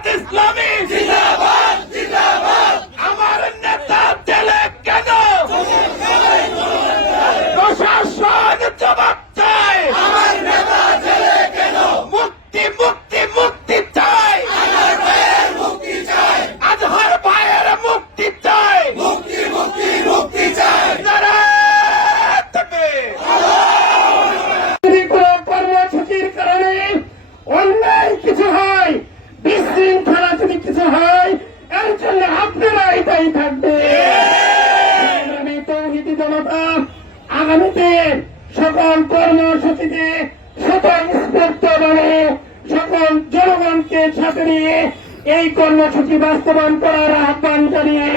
জামাত ইসলামী আগামীতে সকল কর্মসূচিতে সকল ইন্সপেক্টর সকল জনগণকে সাথে এই কর্মসূচি বাস্তবায়ন করার আহ্বান জানিয়ে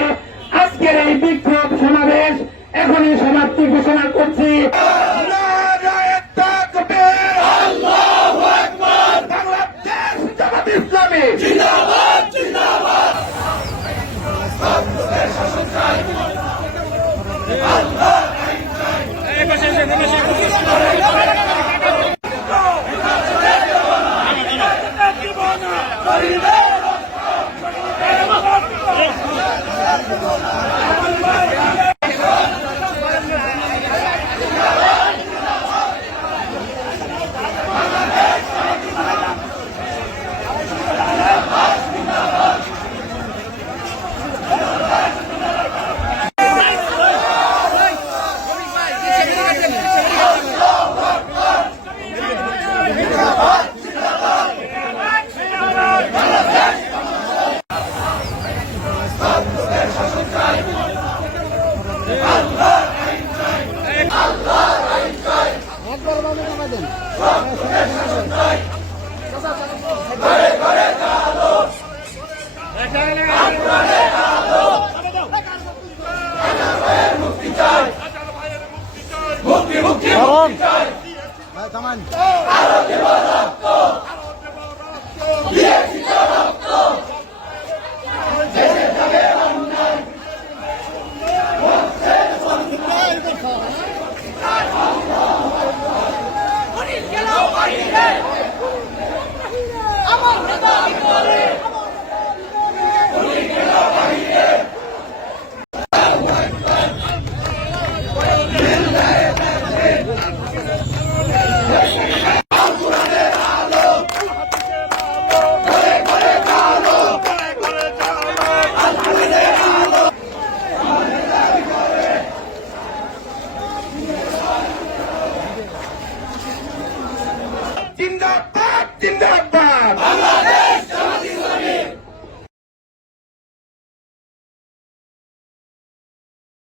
আজকের এই বিক্ষোভ সমাবেশ এখনই সমাপ্তি ঘোষণা করছি। Narayan Let's go. মুক্তি মুক্তি মুক্তি চাই। থামান। আরও কি বাজার